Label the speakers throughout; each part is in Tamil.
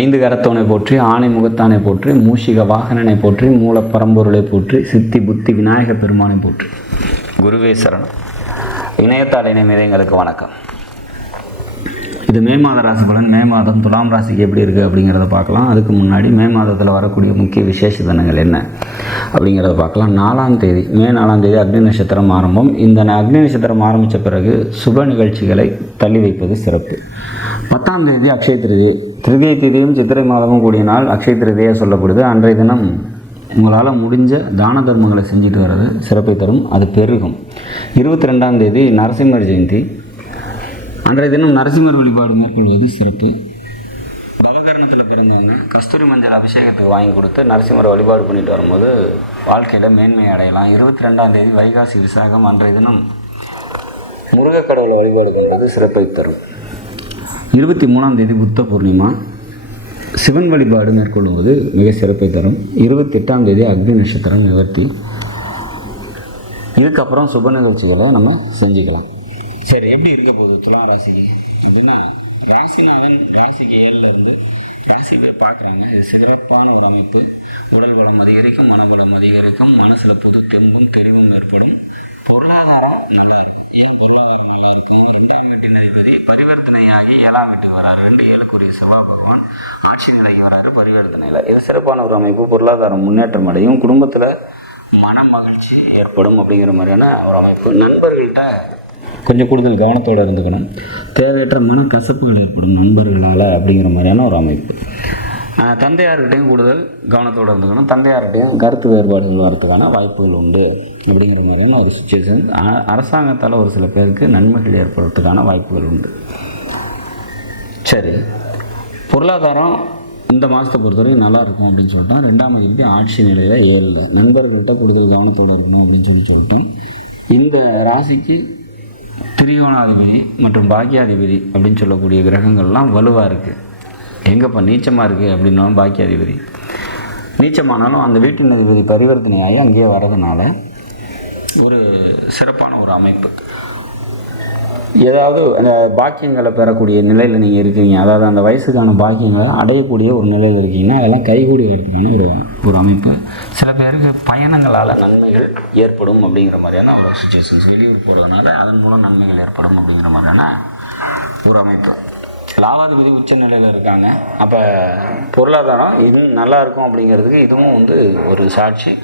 Speaker 1: ஐந்து கரத்தவனை போற்றி ஆணை முகத்தானை போற்றி மூஷிக வாகனனை போற்றி மூலப்பரம்பொருளை போற்றி சித்தி புத்தி விநாயக பெருமானை போற்றி. குருவே சரணம். இணையத்தால் இணைமீது எங்களுக்கு வணக்கம். இது மே மாத ராசி பலன். மே மாதம் துலாம் ராசிக்கு எப்படி இருக்குது அப்படிங்கிறத பார்க்கலாம். அதுக்கு முன்னாடி மே மாதத்தில் வரக்கூடிய முக்கிய விசேஷ தினங்கள் என்ன அப்படிங்கிறத பார்க்கலாம். நாலாம் தேதி மே நாலாம் தேதி அக்னி நட்சத்திரம் ஆரம்பம். இந்த அக்னி நட்சத்திரம் ஆரம்பித்த பிறகு சுப நிகழ்ச்சிகளை தள்ளி வைப்பது சிறப்பு. பத்தாம் தேதி அக்ஷய திருதி திருதியை தேதியும் சித்திரை மாதமும் கூடிய நாள் அக்ஷய திருதியாக சொல்லப்படுது. அன்றைய தினம் உங்களால் முடிஞ்ச தான தர்மங்களை செஞ்சுட்டு வர்றது சிறப்பை தரும். அது பெருகும். இருபத்தி ரெண்டாம் தேதி நரசிம்மர் ஜெயந்தி. அன்றைய தினம் நரசிம்மர் வழிபாடு மேற்கொள்வது சிறப்பு. பவகரணத்தில் பிறந்தவங்க கஸ்தூரி மஞ்சள் அபிஷேகத்துக்கு வாங்கி கொடுத்து நரசிம்மரை வழிபாடு பண்ணிட்டு வரும்போது வாழ்க்கையில் மேன்மை அடையலாம். இருபத்தி ரெண்டாம் தேதி வைகாசி விசாகம் அன்றைய தினம். முருகக் கடவுளை வழிபாடு பண்ணுறது சிறப்பை தரும். இருபத்தி மூணாம் தேதி புத்த பூர்ணிமா. சிவன் வழிபாடு மேற்கொள்ளும்போது மிக சிறப்பை தரும். இருபத்தி எட்டாம் தேதி அக்னி நட்சத்திரம் நிவர்த்தி. இதுக்கப்புறம் சுப நிகழ்ச்சிகளை நம்ம செஞ்சுக்கலாம். சரி எப்படி இருக்க போகுது துலாம் ராசிக்கு? அப்படின்னா ராசிநாதன் ராசிக்கு ஏழுல இருந்து ராசி போய் பார்க்குறாங்க. இது சிறப்பான ஒரு அமைப்பு. உடல் வளம் அதிகரிக்கும் மனபலம் அதிகரிக்கும் மனசில் புது தெம்பும் தெளிவும் ஏற்படும். பொருளாதாரம் நல்லா இருக்கும் ஏன் பொருளாதாரம் நல்லா இருக்கும் ரெண்டாம் வீட்டின் அதிபதி பரிவர்த்தனையாகி ஏழாம் வீட்டுக்கு வராரு. ரெண்டு ஏழுக்குரிய செவ்வாய் பகவான் ஆட்சி நிலைக்கு வராரு பரிவர்த்தனையில். இது சிறப்பான ஒரு அமைப்பு. பொருளாதாரம் முன்னேற்றம் அடையும். குடும்பத்தில் மன மகிழ்ச்சி ஏற்படும் அப்படிங்கிற மாதிரியான ஒரு அமைப்பு. நண்பர்கள்ட்ட கொஞ்சம் கூடுதல் கவனத்தோடு இருந்துக்கணும். தேவையற்ற மன கசப்புகள் ஏற்படும் நண்பர்களால் அப்படிங்கிற மாதிரியான ஒரு அமைப்பு. தந்தையார்கிட்டையும் கூடுதல் கவனத்தோடு இருந்துக்கணும். தந்தையார்கிட்டையும் கருத்து வேறுபாடுகள் வரத்துக்கான வாய்ப்புகள் உண்டு அப்படிங்கிற மாதிரியான ஒரு சுச்சுவேஷன் அரசாங்கத்தால் ஒரு சில பேருக்கு நன்மைகள் ஏற்படுறதுக்கான வாய்ப்புகள் உண்டு. சரி. பொருளாதாரம் இந்த மாதத்தை பொறுத்தவரைக்கும் நல்லா இருக்கும் அப்படின்னு சொல்லிட்டோம். ரெண்டாம் அதிபதி ஆட்சி நிலையில் ஏழில் நண்பர்கள்ட்ட கூடுதல் கவனத்தோடு இருக்கணும் அப்படின்னு சொல்லி சொல்லிட்டோம். இந்த ராசிக்கு திரிகோணாதிபதி மற்றும் பாக்கியாதிபதி அப்படின்னு சொல்லக்கூடிய கிரகங்கள்லாம் வலுவாக இருக்குது எங்கப்பா நீச்சமாக இருக்குது அப்படின்னாலும் பாக்கியாதிபதி. நீச்சமானாலும் அந்த வீட்டின் அதிபதி பரிவர்த்தனையாகி அங்கேயே வர்றதுனால ஒரு சிறப்பான ஒரு அமைப்பு. ஏதாவது அந்த பாக்கியங்களை பெறக்கூடிய நிலையில் நீங்கள் இருக்கிறீங்க. அதாவது அந்த வயசுக்கான பாக்கியங்களை அடையக்கூடிய ஒரு நிலையில் இருக்கீங்கன்னா அதெல்லாம் கைகூடி வரதுக்கான ஒரு ஒரு அமைப்பு. சில பேருக்கு பயணங்களால் நன்மைகள் ஏற்படும் அப்படிங்கிற மாதிரியான ஒரு சுச்சுவேஷன்ஸ் வெளியூர் போகிறதுனால அதன் மூலம் நன்மைகள் ஏற்படும் அப்படிங்கிற மாதிரியான ஒரு அமைப்பு. லாவாதிபதி உச்ச நிலையில் இருக்காங்க. அப்போ பொருளாதாரம் இன்னும் நல்லா இருக்கும் அப்படிங்கிறதுக்கு இதுவும் வந்து ஒரு சாட்சி.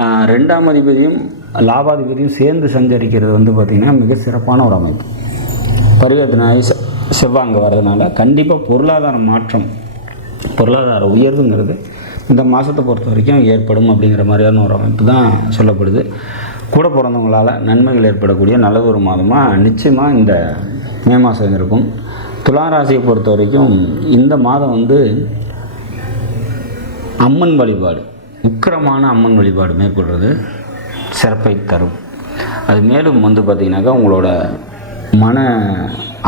Speaker 1: ரெண்டாம் அதிபதியும் லாபாதிபதியும் சேர்ந்து சஞ்சரிக்கிறது வந்து பார்த்திங்கன்னா மிக சிறப்பான ஒரு அமைப்பு. பரிவர்த்தனை செ- அங்கே வர்றதுனால கண்டிப்பாக பொருளாதார மாற்றம் பொருளாதார உயர்வுங்கிறது இந்த மாதத்தை பொறுத்த வரைக்கும் ஏற்படும் அப்படிங்கிற மாதிரியான ஒரு அமைப்பு தான் சொல்லப்படுது. கூட பிறந்தவங்களால் நன்மைகள் ஏற்படக்கூடிய நல்லது ஒரு மாதமாக நிச்சயமாக இந்த மே மாதம் இருக்கும். துலா ராசியை பொறுத்த வரைக்கும் இந்த மாதம் வந்து அம்மன் வழிபாடு உக்கிரமான அம்மன் வழிபாடு மேற்கொள்வது சிறப்பை தரும். அது மேலும் வந்து பார்த்திங்கனாக்கா உங்களோட மன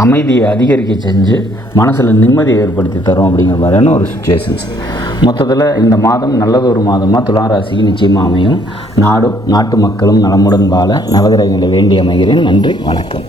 Speaker 1: அமைதியை அதிகரிக்க செஞ்சு மனசில் நிம்மதியை ஏற்படுத்தி தரும் அப்படிங்கிற மாதிரியான ஒரு சுச்சுவேஷன்ஸ் மொத்தத்தில் இந்த மாதம் நல்லது ஒரு மாதமாக துலா ராசிக்கு நிச்சயமாக அமையும். நாடும் நாட்டு மக்களும் நலமுடன் வாழ நவகிரகங்களை வேண்டி அமைகிறேன். நன்றி வணக்கம்.